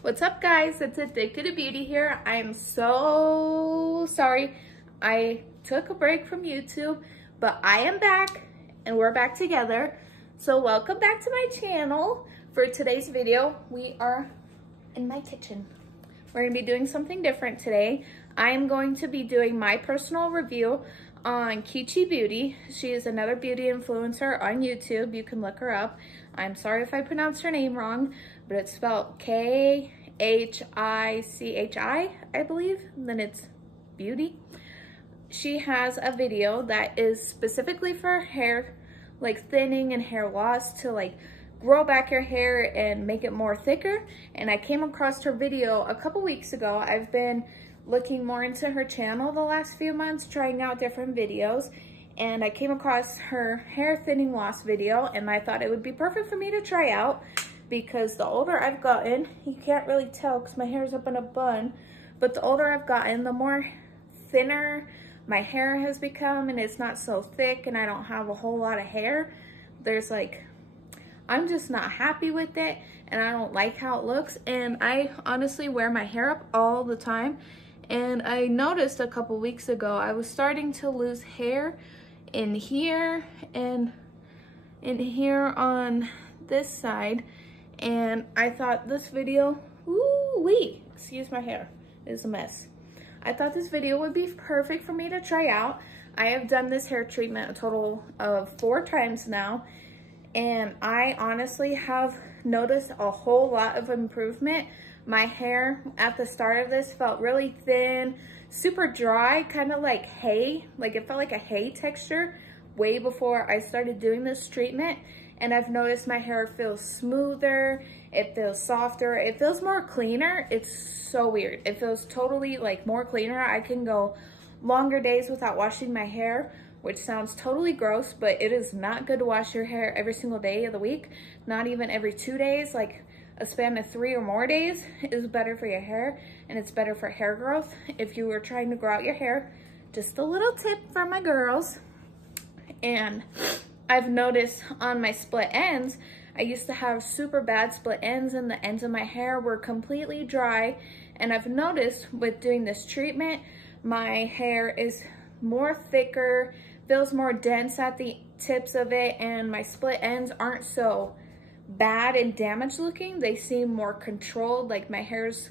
What's up, guys? It's Addicted to Beauty here. I'm so sorry I took a break from YouTube, but I am back and we're back together. So welcome back to my channel. For today's video, we are in my kitchen. We're gonna be doing something different today. I'm going to be doing my personal review on Khichi Beauty. She is another beauty influencer on YouTube. You can look her up. I'm sorry if I pronounced her name wrong, but it's spelled Khichi, I believe. And then it's Beauty. She has a video that is specifically for hair, like thinning and hair loss, to like grow back your hair and make it more thicker. And I came across her video a couple weeks ago. I've been looking more into her channel the last few months, trying out different videos, and I came across her hair thinning loss video, and I thought it would be perfect for me to try out because the older I've gotten, you can't really tell because my hair's up in a bun, but the older I've gotten, the more thinner my hair has become, and it's not so thick, and I don't have a whole lot of hair. There's like, I'm just not happy with it, and I don't like how it looks, and I honestly wear my hair up all the time. And I noticed a couple weeks ago, I was starting to lose hair in here and in here on this side. And I thought this video, ooh-wee, excuse my hair, it's a mess. I thought this video would be perfect for me to try out. I have done this hair treatment a total of 4 times now. And I honestly have noticed a whole lot of improvement. My hair at the start of this felt really thin, super dry, kind of like hay. Like it felt like a hay texture way before I started doing this treatment. And I've noticed my hair feels smoother, it feels softer, it feels more cleaner. It's so weird. It feels totally like more cleaner. I can go longer days without washing my hair, which sounds totally gross, but it is not good to wash your hair every single day of the week. Not even every 2 days. Like a span of 3 or more days is better for your hair, and it's better for hair growth. If you were trying to grow out your hair, just a little tip for my girls. And I've noticed on my split ends, I used to have super bad split ends, and the ends of my hair were completely dry. And I've noticed with doing this treatment, my hair is more thicker, feels more dense at the tips of it, and my split ends aren't so bad and damaged looking. They seem more controlled, like my hair's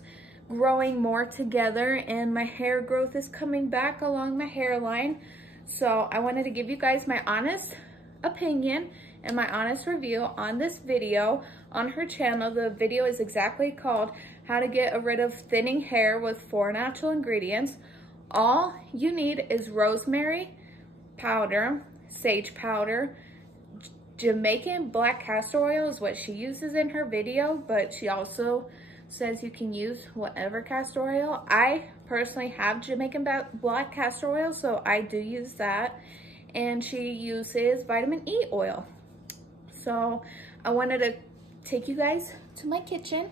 growing more together and my hair growth is coming back along my hairline. So I wanted to give you guys my honest opinion and my honest review on this video on her channel. The video is exactly called How to Get Rid of Thinning Hair with 4 Natural Ingredients. All you need is rosemary powder, sage powder, Jamaican black castor oil is what she uses in her video, but she also says you can use whatever castor oil. I personally have Jamaican black castor oil, so I do use that. And she uses vitamin E oil. So I wanted to take you guys to my kitchen,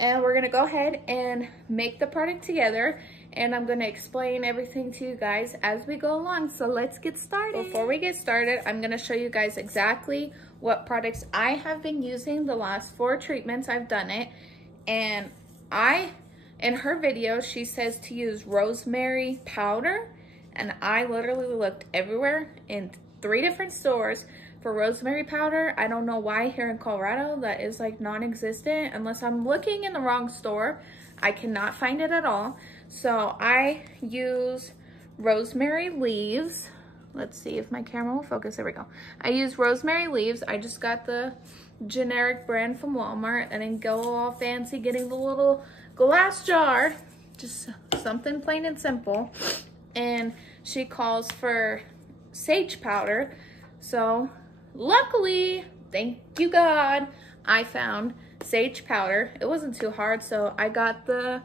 and we're gonna go ahead and make the product together, and I'm gonna explain everything to you guys as we go along. So let's get started. Before we get started, I'm gonna show you guys exactly what products I have been using the last 4 treatments I've done it. And in her video, she says to use rosemary powder, and I literally looked everywhere in 3 different stores for rosemary powder. I don't know why here in Colorado that is like non-existent. Unless I'm looking in the wrong store, I cannot find it at all. So I use rosemary leaves. Let's see if my camera will focus. There we go. I use rosemary leaves. I just got the generic brand from Walmart. I didn't go all fancy getting the little glass jar. Just something plain and simple. And she calls for sage powder. So luckily, thank you God, I found sage powder. It wasn't too hard, so I got the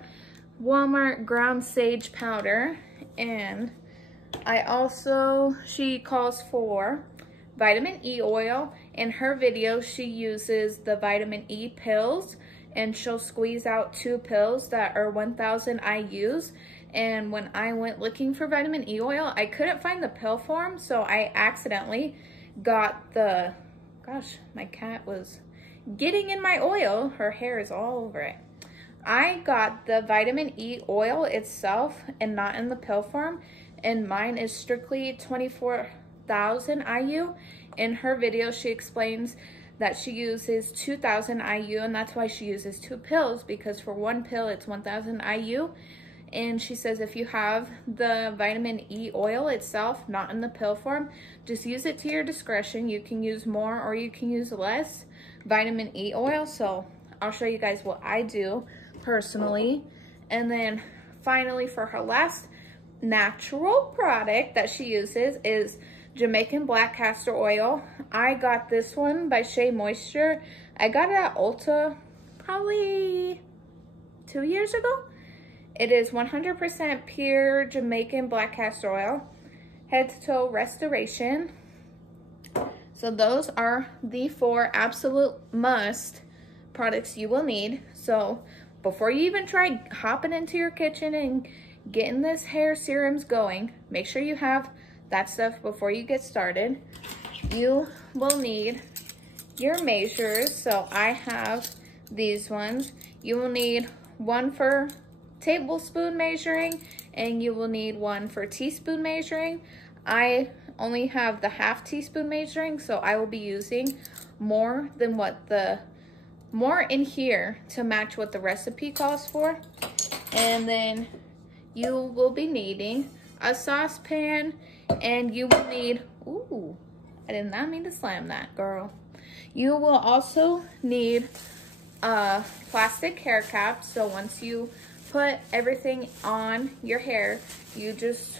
Walmart ground sage powder. And I also, she calls for vitamin E oil. In her video, she uses the vitamin E pills, and she'll squeeze out 2 pills that are 1,000 IUs. And when I went looking for vitamin E oil, I couldn't find the pill form, so I accidentally got the, gosh, my cat was getting in my oil. Her hair is all over it. I got the vitamin E oil itself and not in the pill form, and mine is strictly 24,000 IU. In her video, she explains that she uses 2,000 IU, and that's why she uses 2 pills, because for 1 pill it's 1,000 IU. And she says if you have the vitamin E oil itself, not in the pill form, just use it to your discretion. You can use more or you can use less vitamin E oil. So I'll show you guys what I do personally. And then finally, for her last natural product that she uses is Jamaican black castor oil. I got this one by Shea Moisture. I got it at Ulta probably 2 years ago. It is 100% pure Jamaican black castor oil, head to toe restoration. So those are the 4 absolute must products you will need. So before you even try hopping into your kitchen and getting this hair serums going, make sure you have that stuff before you get started. You will need your measures. So I have these ones. You will need one for tablespoon measuring, and you will need one for teaspoon measuring. I only have the half teaspoon measuring, so I will be using more than what the more in here to match what the recipe calls for. And then you will be needing a saucepan, and you will need, ooh, I did not mean to slam that, girl. You will also need a plastic hair cap. So once you put everything on your hair, you just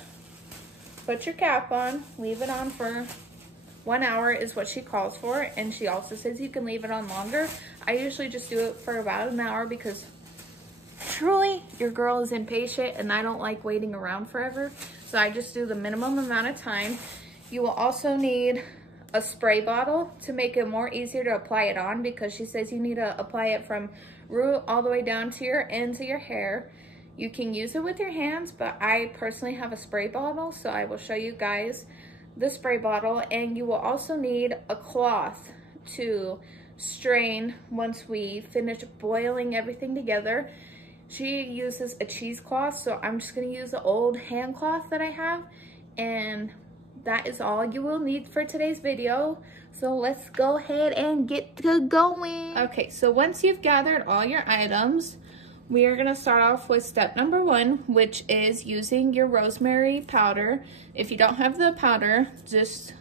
put your cap on, leave it on for 1 hour is what she calls for, and she also says you can leave it on longer. I usually just do it for about an hour because truly your girl is impatient and I don't like waiting around forever, so I just do the minimum amount of time. You will also need a spray bottle to make it more easier to apply it on, because she says you need to apply it from root all the way down to your ends of your hair. You can use it with your hands, but I personally have a spray bottle, so I will show you guys the spray bottle. And you will also need a cloth to strain once we finish boiling everything together. She uses a cheesecloth, so I'm just going to use the old hand cloth that I have, and that is all you will need for today's video. So let's go ahead and get to going. Okay, so once you've gathered all your items, we are gonna start off with step number 1, which is using your rosemary powder. If you don't have the powder, just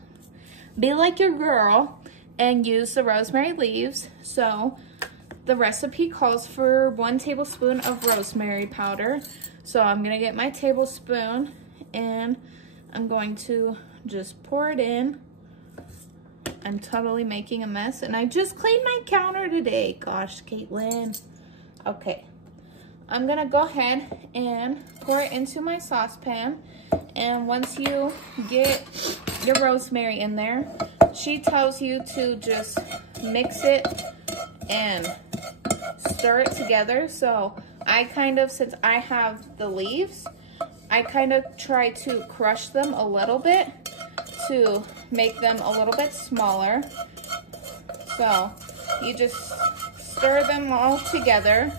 be like your girl and use the rosemary leaves. So the recipe calls for 1 tablespoon of rosemary powder. So I'm gonna get my tablespoon and I'm going to just pour it in. I'm totally making a mess, and I just cleaned my counter today. Gosh, Caitlin. Okay, I'm gonna go ahead and pour it into my saucepan. And once you get your rosemary in there, she tells you to just mix it and stir it together. So I kind of, since I have the leaves, I kind of try to crush them a little bit to make them a little bit smaller. So you just stir them all together.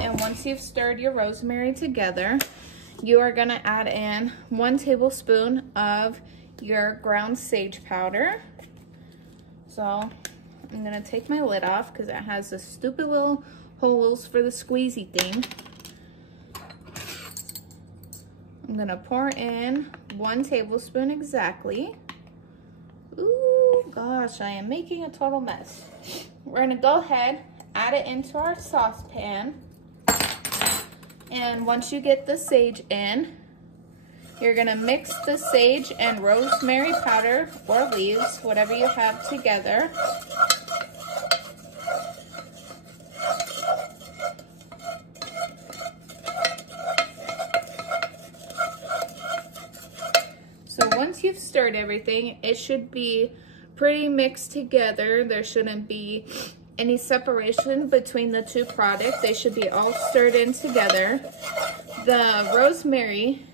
And once you've stirred your rosemary together, you are gonna add in 1 tablespoon of your ground sage powder. So I'm gonna take my lid off because it has the stupid little holes for the squeezy thing. I'm gonna pour in 1 tablespoon exactly. Ooh, gosh, I am making a total mess. We're gonna go ahead, add it into our saucepan. And once you get the sage in, you're gonna mix the sage and rosemary powder or leaves, whatever you have, together. So once you've stirred everything, it should be pretty mixed together. There shouldn't be any separation between the 2 products. They should be all stirred in together. The rosemary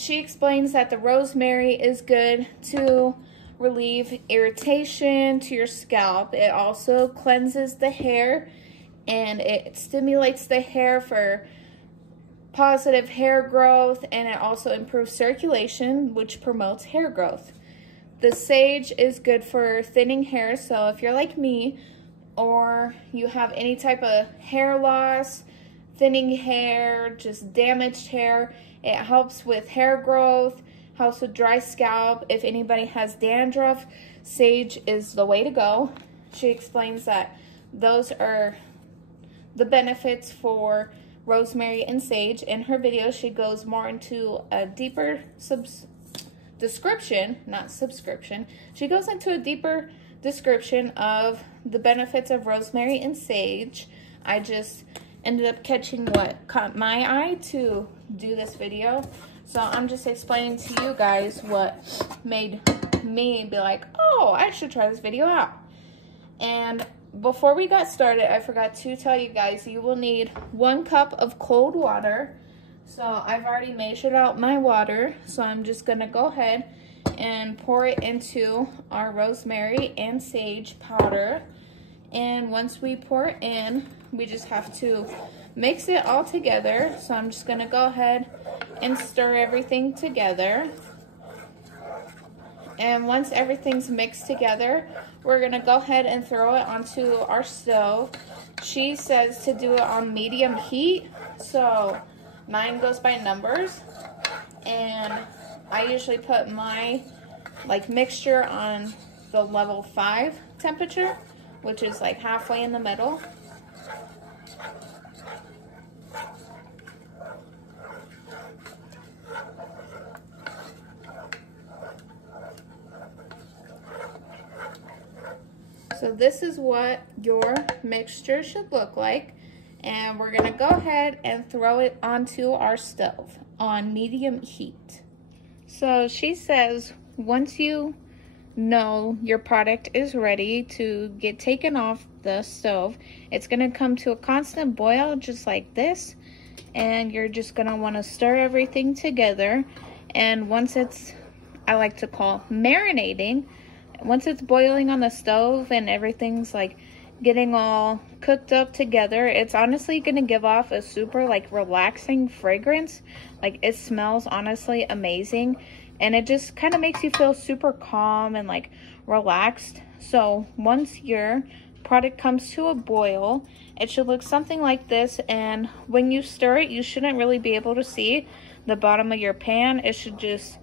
she explains that the rosemary is good to relieve irritation to your scalp. It also cleanses the hair and it stimulates the hair for positive hair growth, and it also improves circulation, which promotes hair growth. The sage is good for thinning hair, so if you're like me or you have any type of hair loss, thinning hair, just damaged hair, it helps with hair growth, helps with dry scalp. If anybody has dandruff, sage is the way to go. She explains that those are the benefits for rosemary and sage. In her video, she goes more into a deeper description, not subscription. She goes into a deeper description of the benefits of rosemary and sage. I just ended up catching what caught my eye to do this video. So I'm just explaining to you guys what made me be like, oh, I should try this video out. And before we got started, I forgot to tell you guys, you will need 1 cup of cold water. So I've already measured out my water, so I'm just gonna go ahead and pour it into our rosemary and sage powder. And once we pour it in, we just have to mix it all together. So I'm just gonna go ahead and stir everything together. And once everything's mixed together, we're gonna go ahead and throw it onto our stove. She says to do it on medium heat, so mine goes by numbers. And I usually put my mixture on the level 5 temperature, which is like halfway in the middle. So this is what your mixture should look like. And we're gonna go ahead and throw it onto our stove on medium heat. So she says once you know your product is ready to get taken off the stove, it's gonna come to a constant boil just like this. And you're just gonna wanna stir everything together. And once it's, I like to call marinating, once it's boiling on the stove and everything's getting all cooked up together, it's honestly gonna give off a super relaxing fragrance. It smells honestly amazing, and it just kind of makes you feel super calm and relaxed. So once your product comes to a boil, it should look something like this. And when you stir it, you shouldn't really be able to see the bottom of your pan. It should just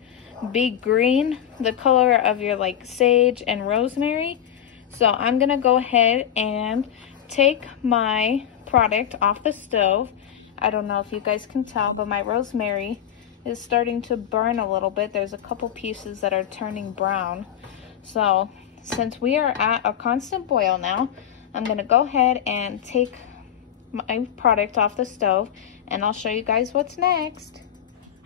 be green, the color of your sage and rosemary. So I'm gonna go ahead and take my product off the stove. I don't know if you guys can tell, but my rosemary is starting to burn a little bit. There's a couple pieces that are turning brown. So since we are at a constant boil now, I'm gonna go ahead and take my product off the stove, and I'll show you guys what's next.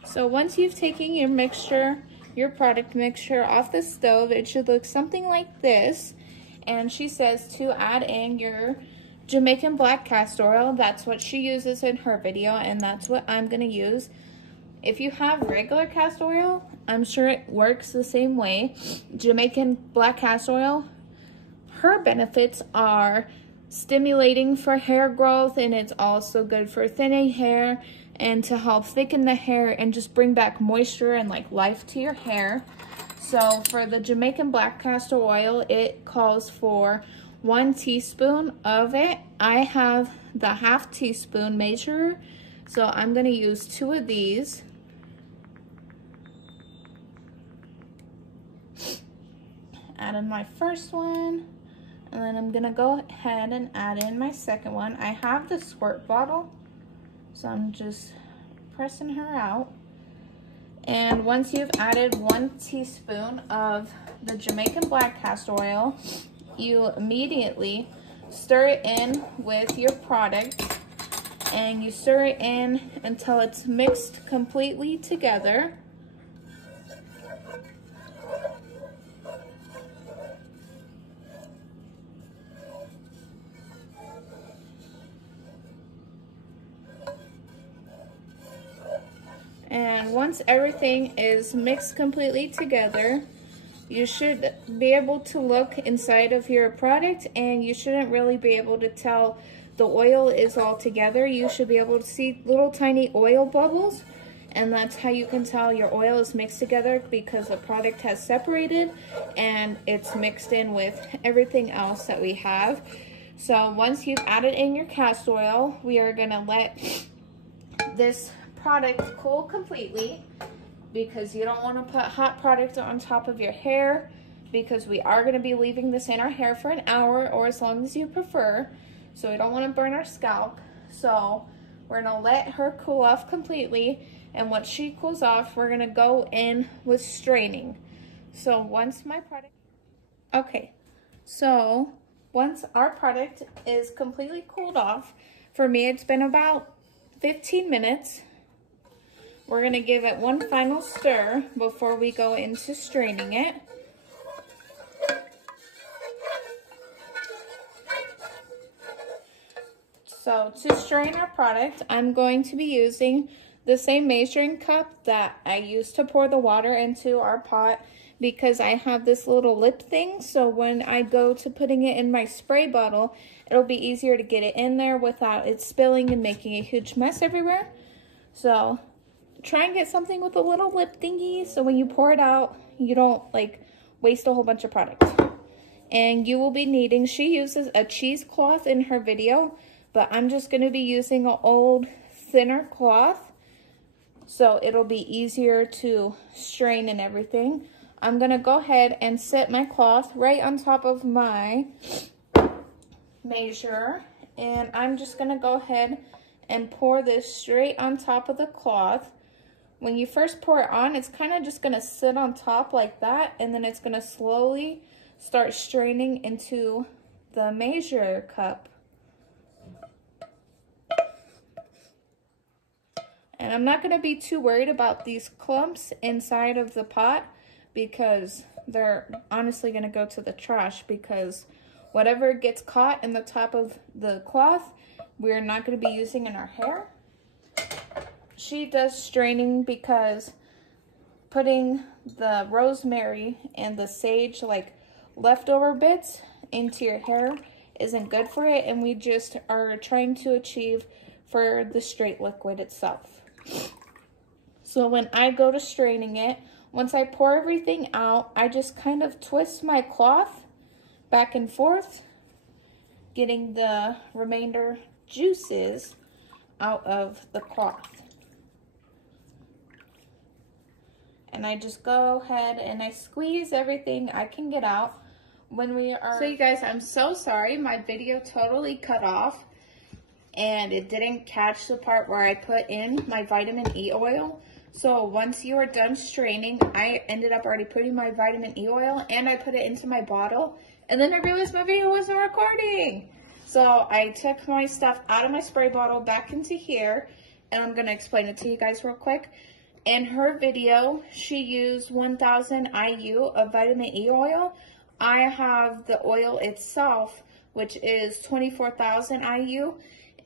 So once you've taken your mixture, your product mixture off the stove, it should look something like this. And she says to add in your Jamaican black castor oil. That's what she uses in her video, and that's what I'm gonna use. If you have regular castor oil, I'm sure it works the same way. Jamaican black castor oil, her benefits are stimulating for hair growth, and it's also good for thinning hair and to help thicken the hair and just bring back moisture and life to your hair. So for the Jamaican black castor oil, it calls for 1 teaspoon of it. I have the 1/2 teaspoon measure, so I'm gonna use 2 of these. Add in my first one, and then I'm gonna go ahead and add in my second one. I have the squirt bottle, so I'm just pressing her out. And once you've added 1 teaspoon of the Jamaican black castor oil, you immediately stir it in with your product, and you stir it in until it's mixed completely together. And once everything is mixed completely together, you should be able to look inside of your product, and you shouldn't really be able to tell the oil is all together. You should be able to see little tiny oil bubbles, and that's how you can tell your oil is mixed together, because the product has separated and it's mixed in with everything else that we have. So once you've added in your castor oil, we are gonna let this product cool completely, because you don't want to put hot product on top of your hair, because we are going to be leaving this in our hair for an hour or as long as you prefer. So we don't want to burn our scalp. So we're going to let her cool off completely, and once she cools off, we're going to go in with straining. So once my product, okay, so once our product is completely cooled off, for me it's been about 15 minutes. We're gonna give it one final stir before we go into straining it. So to strain our product, I'm going to be using the same measuring cup that I used to pour the water into our pot, because I have this little lip thing, so when I go to putting it in my spray bottle, it'll be easier to get it in there without it spilling and making a huge mess everywhere. So try and get something with a little lip thingy, so when you pour it out, you don't like waste a whole bunch of product. And you will be needing, she uses a cheesecloth in her video, but I'm just going to be using an old thinner cloth, so it'll be easier to strain and everything. I'm going to go ahead and set my cloth right on top of my measure, and I'm just going to go ahead and pour this straight on top of the cloth. When you first pour it on, it's kind of just going to sit on top like that, and then it's going to slowly start straining into the measure cup. And I'm not going to be too worried about these clumps inside of the pot, because they're honestly going to go to the trash, because whatever gets caught in the top of the cloth, we're not going to be using in our hair. She does straining because putting the rosemary and the sage, like leftover bits, into your hair isn't good for it, and we just are trying to achieve for the straight liquid itself. So when I go to straining it, once I pour everything out, I just kind of twist my cloth back and forth, getting the remainder juices out of the cloth. And I just go ahead and I squeeze everything I can get out when we are... So you guys, I'm so sorry, my video totally cut off, and it didn't catch the part where I put in my vitamin E oil. So once you are done straining, I ended up already putting my vitamin E oil, and I put it into my bottle, and then I realized my video wasn't recording. So I took my stuff out of my spray bottle back into here, and I'm gonna explain it to you guys real quick. In her video, she used 1000 IU of vitamin E oil. I have the oil itself, which is 24,000 IU,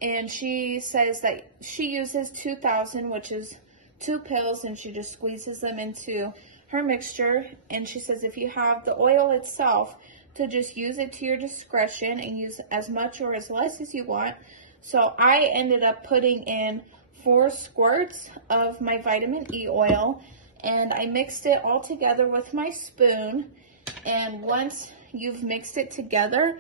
and she says that she uses 2,000, which is 2 pills, and she just squeezes them into her mixture. And she says if you have the oil itself, to just use it to your discretion and use as much or as less as you want. So I ended up putting in 4 squirts of my vitamin E oil, and I mixed it all together with my spoon. And once you've mixed it together,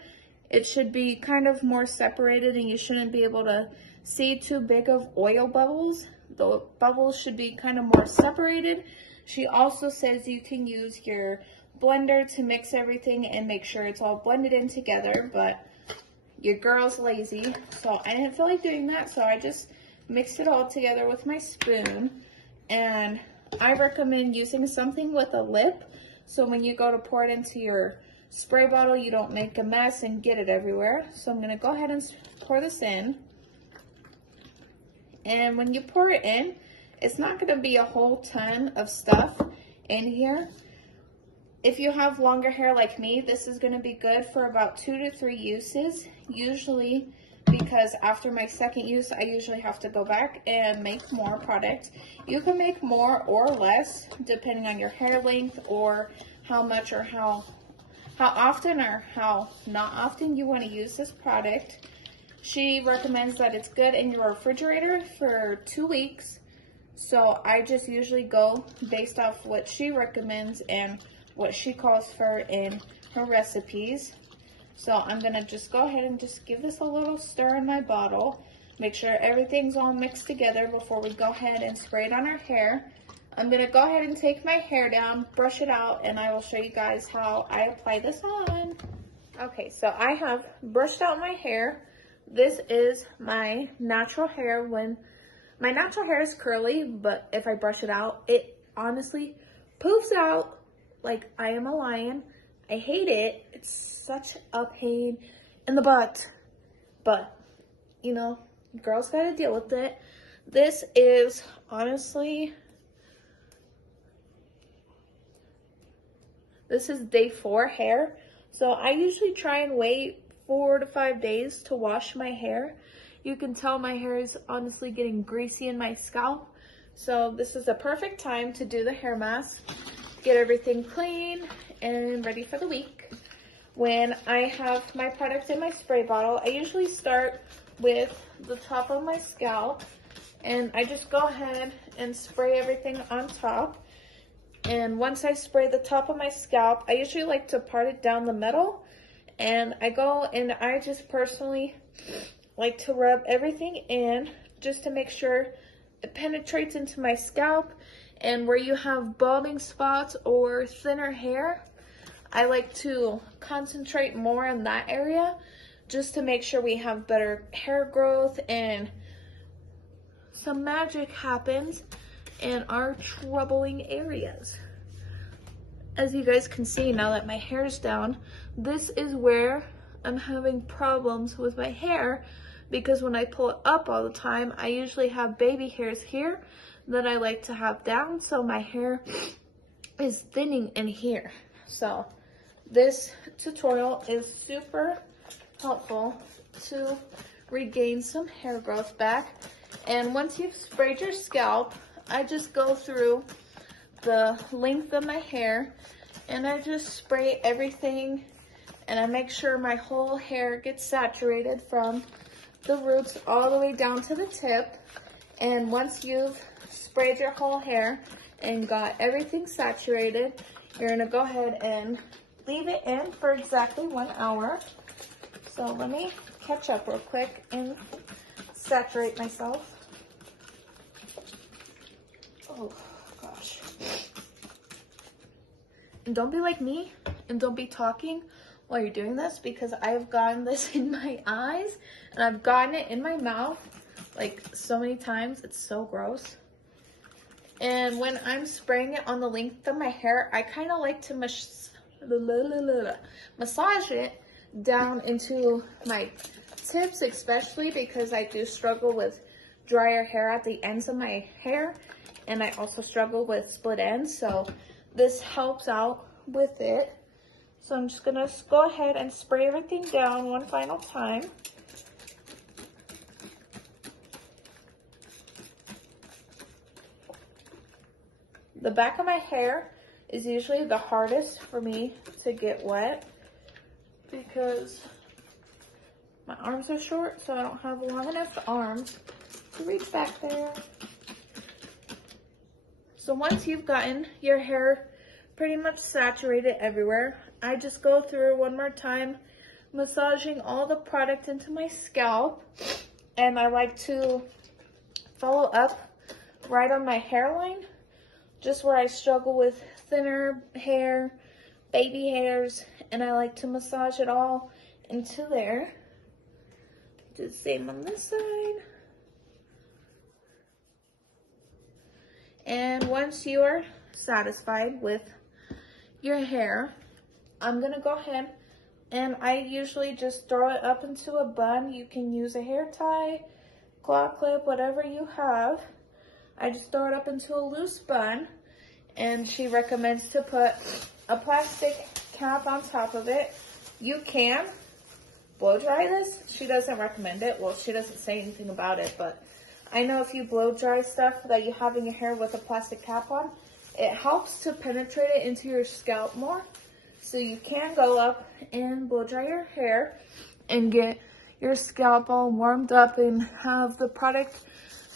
it should be kind of more separated, and you shouldn't be able to see too big of oil bubbles. The bubbles should be kind of more separated. She also says you can use your blender to mix everything and make sure it's all blended in together, but your girl's lazy, so I didn't feel like doing that, so I just mixed it all together with my spoon. And I recommend using something with a lip, so when you go to pour it into your spray bottle, you don't make a mess and get it everywhere. So I'm gonna go ahead and pour this in. And when you pour it in, it's not gonna be a whole ton of stuff in here. If you have longer hair like me, this is gonna be good for about 2 to 3 uses. Usually because after my second use, I usually have to go back and make more product. You can make more or less depending on your hair length or how much or how often or how not often you want to use this product. She recommends that it's good in your refrigerator for 2 weeks. So I just usually go based off what she recommends and what she calls for in her recipes. So I'm going to just go ahead and just give this a little stir in my bottle. Make sure everything's all mixed together before we go ahead and spray it on our hair. I'm going to go ahead and take my hair down, brush it out, and I will show you guys how I apply this on. Okay, so I have brushed out my hair. This is my natural hair. When my natural hair is curly, but if I brush it out, it honestly poofs out like I am a lion. I hate it. It's such a pain in the butt. But, you know, girls gotta deal with it. This is honestly, this is day 4 hair. So I usually try and wait 4 to 5 days to wash my hair. You can tell my hair is honestly getting greasy in my scalp. So this is the perfect time to do the hair mask. Get everything clean and ready for the week. When I have my product in my spray bottle, I usually start with the top of my scalp. And I just go ahead and spray everything on top. And once I spray the top of my scalp, I usually like to part it down the middle. And I go and I just personally like to rub everything in just to make sure it penetrates into my scalp. And where you have balding spots or thinner hair, I like to concentrate more in that area just to make sure we have better hair growth and some magic happens in our troubling areas. As you guys can see now that my hair's down, this is where I'm having problems with my hair, because when I pull it up all the time, I usually have baby hairs here that I like to have down, so my hair is thinning in here. So this tutorial is super helpful to regain some hair growth back. And once you've sprayed your scalp, I just go through the length of my hair and I just spray everything, and I make sure my whole hair gets saturated from the roots all the way down to the tip. And once you've sprayed your whole hair and got everything saturated, you're gonna go ahead and leave it in for exactly 1 hour. So let me catch up real quick and saturate myself. Oh gosh. And don't be like me and don't be talking while you're doing this, because I've gotten this in my eyes and I've gotten it in my mouth like so many times. It's so gross. And when I'm spraying it on the length of my hair, I kind of like to massage it down into my tips, especially because I do struggle with drier hair at the ends of my hair, and I also struggle with split ends, so this helps out with it. So I'm just gonna go ahead and spray everything down one final time. The back of my hair is usually the hardest for me to get wet because my arms are short, so I don't have long enough arms to reach back there. So once you've gotten your hair pretty much saturated everywhere, I just go through one more time, massaging all the product into my scalp. And I like to follow up right on my hairline, just where I struggle with thinner hair, baby hairs, and I like to massage it all into there. Do the same on this side. And once you are satisfied with your hair, I'm gonna go ahead and I usually just throw it up into a bun. You can use a hair tie, claw clip, whatever you have. I just throw it up into a loose bun, and she recommends to put a plastic cap on top of it. You can blow dry this. She doesn't recommend it. Well, she doesn't say anything about it, but I know if you blow dry stuff that you have in your hair with a plastic cap on, it helps to penetrate it into your scalp more. So you can go up and blow dry your hair and get your scalp all warmed up and have the product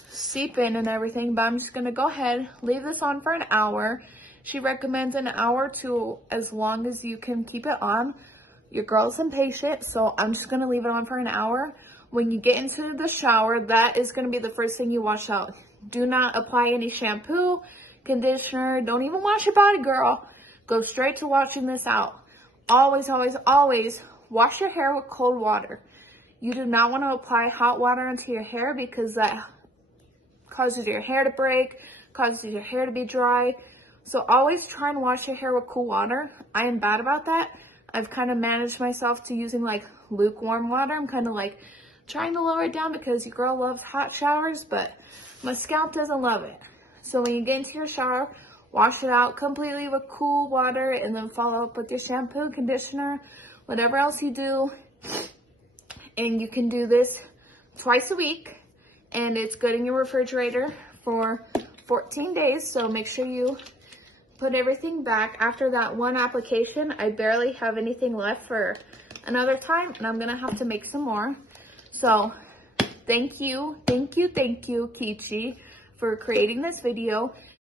seep in and everything. But I'm just gonna go ahead, leave this on for an hour. She recommends an hour to as long as you can keep it on. Your girl's impatient, so I'm just gonna leave it on for an hour. When you get into the shower, that is gonna be the first thing you wash out. Do not apply any shampoo, conditioner, don't even wash your body, girl. Go straight to washing this out. Always, always, always wash your hair with cold water. You do not want to apply hot water into your hair because that causes your hair to break, causes your hair to be dry. So always try and wash your hair with cool water. I am bad about that. I've kind of managed myself to using like lukewarm water. I'm kind of like trying to lower it down because your girl loves hot showers, but my scalp doesn't love it. So when you get into your shower, wash it out completely with cool water and then follow up with your shampoo, conditioner, whatever else you do. And you can do this twice a week, and it's good in your refrigerator for 14 days. So make sure you put everything back. After that one application, I barely have anything left for another time, and I'm gonna have to make some more. So thank you, Khichi, for creating this video.